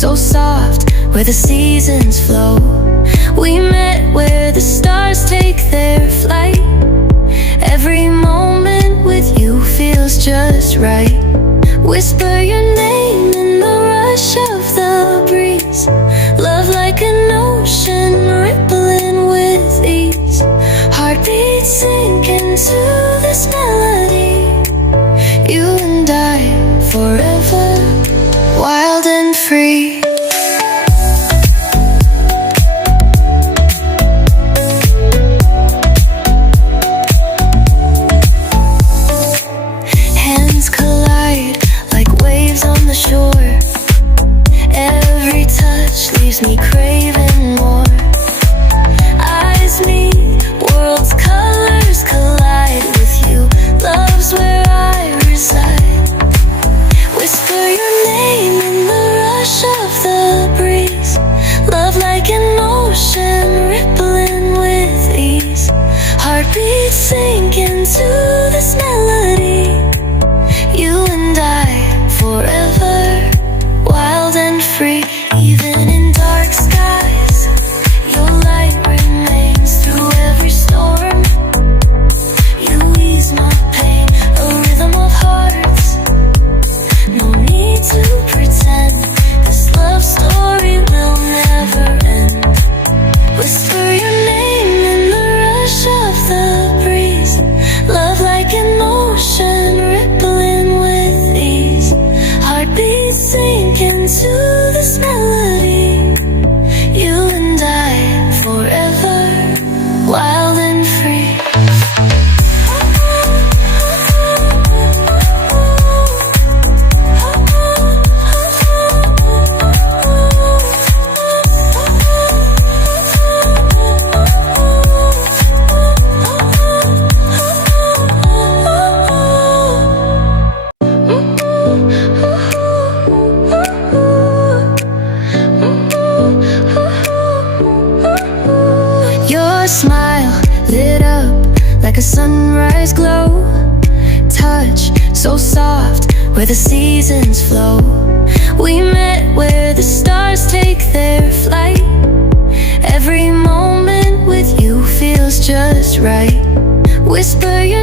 so soft, where the seasons flow. We met where the stars take their flight. Every moment with you feels just right. Whisper your name in the rush of the breeze. Love like an ocean rippling with ease. Heartbeats sink into this melody. You and I forever, wild and free. Hands collide like waves on the shore. Every touch leaves me craving more. Eyes meet, worlds' colors collide with you. Love's where I reside. Whisper your name in the rush of the breeze. Love like an ocean rippling with ease. Heartbeats sink into this melody. You and I forever, wild and free. Even in dark skies, your light remains through every storm. You ease my pain, a rhythm of hearts. No need to pretend, this love story will never end. Whisper your name in the rush of the breeze. Love like an ocean rippling with ease. Heartbeats sink into this melody. You and I forever, wild and free. Your smile lit up like a sunrise glow. Touch so soft, where the seasons flow. We met where the stars take their flight. Every moment with you feels just right. Whisper your